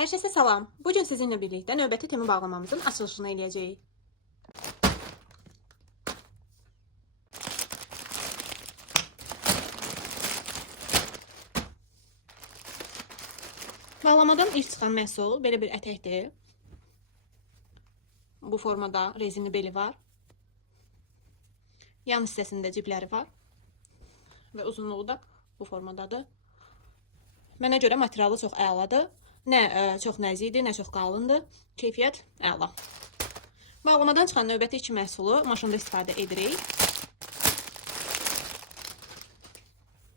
Herkese salam. Bugün sizinle birlikte növbəti temi bağlamamızın açılışını eləyəcəyik. Bağlamadan ilk çıxan məhsul belə bir ətəkdir. Bu formada rezinli beli var. Yan hissəsində cibləri var. Və uzunluğu da bu formadadır. Mənə görə materialı çox əladır. Nə çox nəzikdir, nə çox qalındır. Keyfiyyət əla. Bağlamadan çıxan növbəti iki məhsulu maşında istifadə edirik.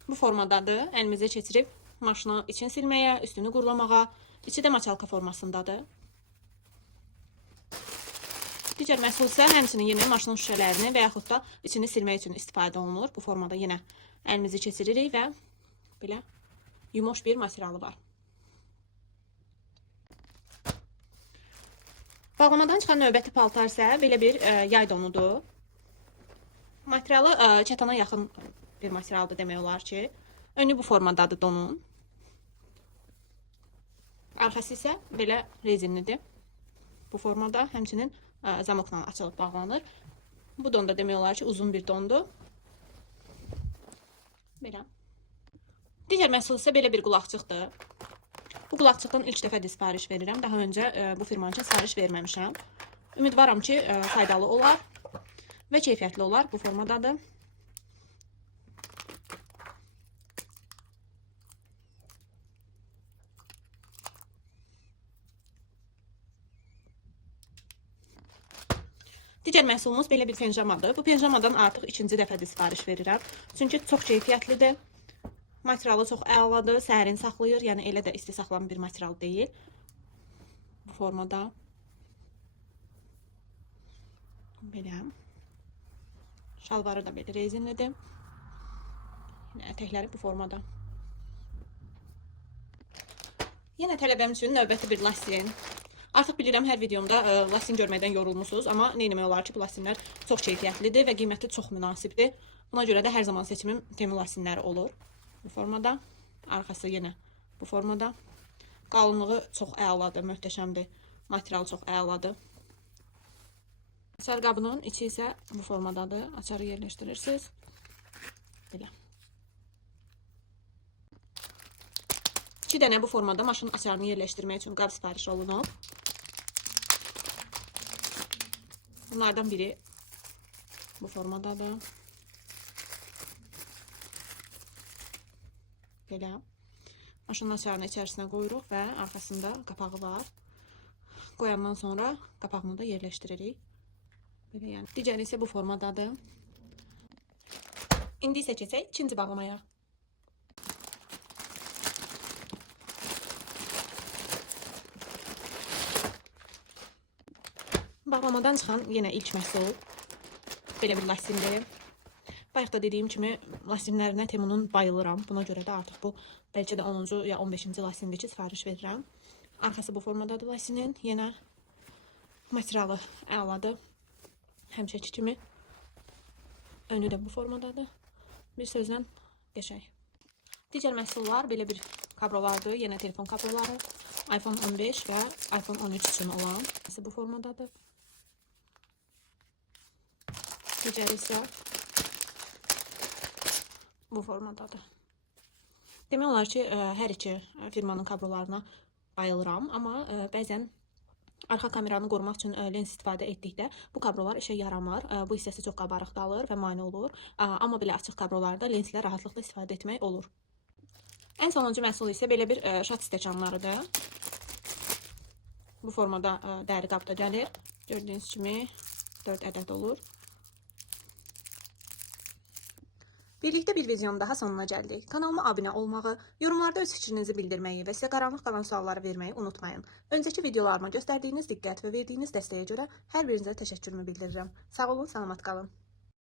Bu formadadır. Əlimizə keçirib maşına için silməyə, üstünü qurulamağa. İçi də maçalka formasındadır. Digər məhsul isə həmçinin yenə maşının şüşələrini və yaxud da içini silmək üçün istifadə olunur. Bu formada yenə əlimizi keçiririk və belə yumuş bir materialı var. Bağlamadan çıxan növbəti paltar isə belə bir yay donudur. Materialı çətana yaxın bir materialdır demək olar ki. Önü bu formadadır donun. Arxası isə belə rezinlidir. Bu formada həmçinin zamokla açılıb bağlanır. Bu don da demək olar ki uzun bir dondur. Belə. Digər məhsul isə belə bir qulaqçıqdır. Bu qulaqçıqdan ilk dəfədir sifariş verirəm. Daha öncə bu firmanın üçün sifariş verməmişəm. Ümidvaram ki faydalı olar və keyfiyyətli olar. Bu formadadır. Digər məhsulumuz belə bir penjamadır. Bu penjamadan artıq ikinci dəfədir sifariş verirəm. Çünki çox keyfiyyətlidir. Materialı çox əladır, sərin saxlayır. Yəni elə də isti saxlayan bir material deyil. Bu formada. Belə. Şalvarı da belə rezinlidir. Ətəkləri bu formada. Yenə tələbəm üçün növbəti bir lasin. Artıq bilirəm, hər videomda lasin görməkdən yorulmusunuz. Amma neyləmək olar ki, bu lasinlər çox keyfiyyətlidir və qiyməti çox münasibdir. Buna görə də hər zaman seçimim temi lasinləri olur. Bu formada. Arxası yenə bu formada. Qalınlığı çox əladır, möhtəşəmdir. Material çox əladır. Açar qabının içi isə bu formadadır. Açarı yerləşdirirsiniz. Belə. 2 dənə bu formada maşının açarını yerləşdirmək üçün qab sifariş olunub. Bunlardan biri bu formadadır. Belə. Maşının açarını içərisinə qoyuruq və arxasında qapağı var. Qoyandan sonra qapağını da yerləşdiririk. Belə yəni. Digəri isə bu formadadır. İndi isə keçək ikinci bağlamaya. Bağlamadan çıxan yenə ilk məhsul belə bir lasindir. Bayaqda dediyim kimi lasinlərinə Temunun bayılıram. Buna görə də artıq bu bəlkə də 10-cu ya 15-ci lasindir ki sifariş verirəm. Arxası bu formadadır lasinin. Yenə materialı əladır. Həmişəki kimi. Önü də bu formadadır. Bir sözlə qəşəng. Digər məhsullar belə bir kablolardır. Yenə telefon kabloları. iPhone 15 və iPhone 13 üçün olan. Bu formadadır. Digəri isə bu formadadır. Demək olar ki, hər iki firmanın kablolarına bayılıram. Amma bəzən arxa kameranı qorumaq üçün lens istifadə etdikdə bu kablolar işə yaramır. Bu hissəsi çox qabarıq qalır və mane olur. Amma belə açıq kablolarda lenslə rahatlıqla istifadə etmək olur. Ən sonuncu məhsul isə belə bir şat stəkanlarıdır. Bu formada dəri qabda gəlir. Gördüyünüz kimi 4 ədəd olur. Birlikdə bir videonun daha sonuna gəldik. Kanalıma abunə olmağı, yorumlarda öz fikrinizi bildirməyi və sizə qaranlıq qalan sualları verməyi unutmayın. Öncəki videolarıma göstərdiyiniz diqqət və verdiyiniz dəstəyə görə hər birinizə təşəkkürümü bildirirəm. Sağ olun, salamat qalın.